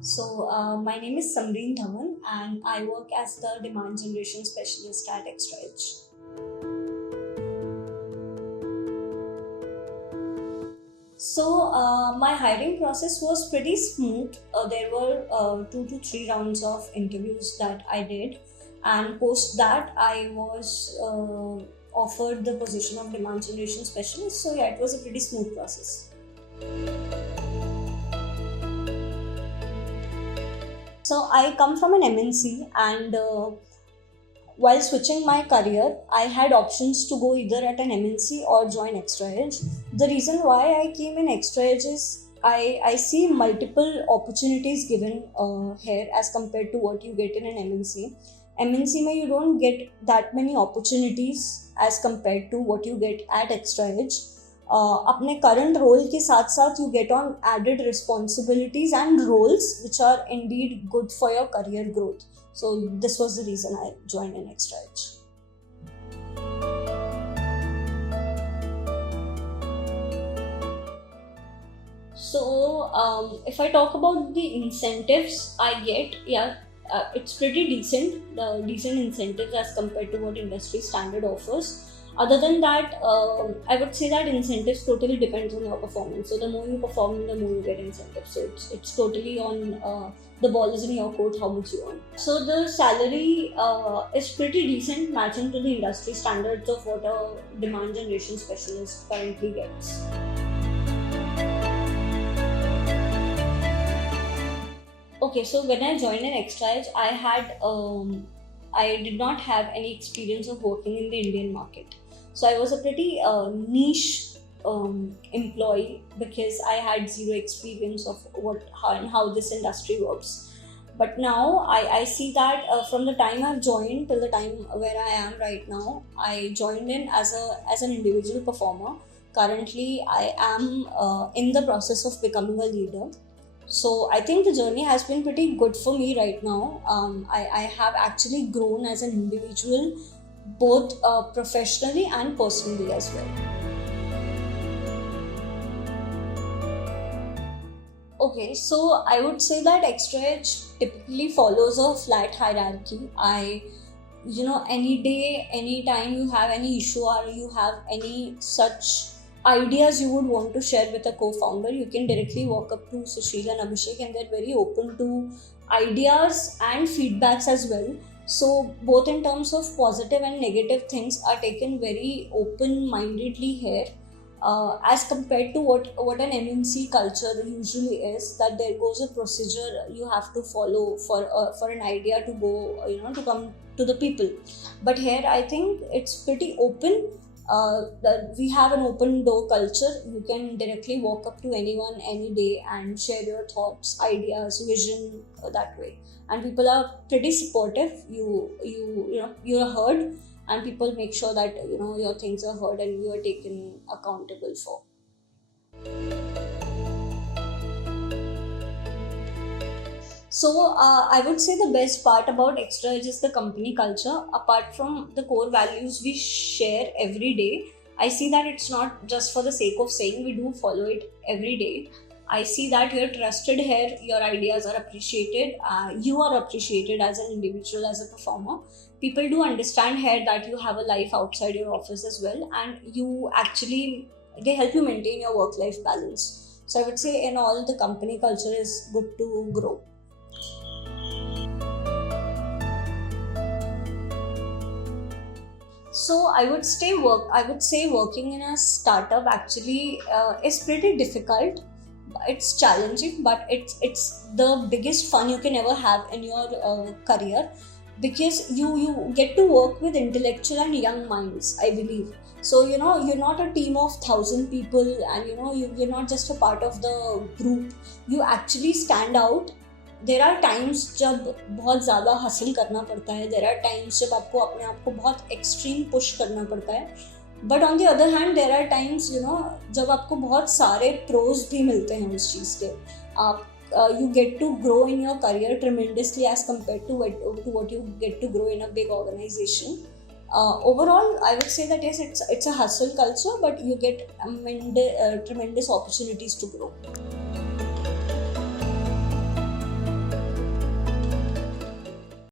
My name is Samreen Dhawan and I work as the demand generation specialist at ExtraaEdge. My hiring process was pretty smooth. There were 2 to 3 rounds of interviews that I did, and post that, I was offered the position of demand generation specialist. So, yeah, it was a pretty smooth process. So, I come from an MNC, and while switching my career, I had options to go either at an MNC or join ExtraaEdge. The reason why I came in ExtraaEdge is I see multiple opportunities given here as compared to what you get in an MNC. MNC में you don't get that many opportunities as compared to what you get at ExtraaEdge. अपने current role के साथ साथ you get on added responsibilities and roles which are indeed good for your career growth. So this was the reason I joined in ExtraaEdge. If I talk about the incentives I get, it's pretty decent. The decent incentives as compared to what industry standard offers. Other than that, I would say that incentives totally depends on your performance. So the more you perform, the more you get incentives. So it's totally on the ball is in your court, how much you earn. So the salary is pretty decent, matching to the industry standards of what a demand generation specialist currently gets. Okay, so when I joined in ExtraaEdge, I did not have any experience of working in the Indian market. So I was a pretty niche employee because I had zero experience of how this industry works. But now I see that from the time I've joined till the time where I am right now, I joined in as an individual performer. Currently, I am in the process of becoming a leader. So I think the journey has been pretty good for me right now. I have actually grown as an individual, both professionally and personally as well. Okay, so I would say that ExtraaEdge typically follows a flat hierarchy. Any day, any time you have any issue or you have any such ideas you would want to share with a co-founder, you can directly walk up to Sushil and Abhishek, and they're very open to ideas and feedbacks as well. So both in terms of positive and negative things are taken very open-mindedly here, as compared to what an MNC culture usually is, that there goes a procedure you have to follow for an idea to go, to come to the people. But here I think it's pretty open. That we have an open door culture. You can directly walk up to anyone any day and share your thoughts, ideas, vision that way. And people are pretty supportive. You're heard, and people make sure that your things are heard and you are taken accountable for. So I would say the best part about ExtraaEdge is the company culture. Apart from the core values we share every day, I see that it's not just for the sake of saying, we do follow it every day. I see that you're trusted here, your ideas are appreciated, you are appreciated as an individual, as a performer. People do understand here that you have a life outside your office as well, and they help you maintain your work-life balance. So I would say in all, the company culture is good to grow. So I would say working in a startup actually is pretty difficult. It's challenging, but it's the biggest fun you can ever have in your career, because you get to work with intellectual and young minds, I believe. So you're not a team of 1,000 people, and you're not just a part of the group. You actually stand out. There are times जब बहुत ज़्यादा हासिल करना पड़ता है, देर are times जब आपको अपने आप को बहुत एक्सट्रीम पुश करना पड़ता है. But on the other hand there are times जब आपको बहुत सारे प्रोज भी मिलते हैं उस चीज़ के. आप you get to grow in your career tremendously as compared to what you get to grow in a big organization. Overall, I would say that yes, it's a hustle culture, but you get tremendous opportunities to grow.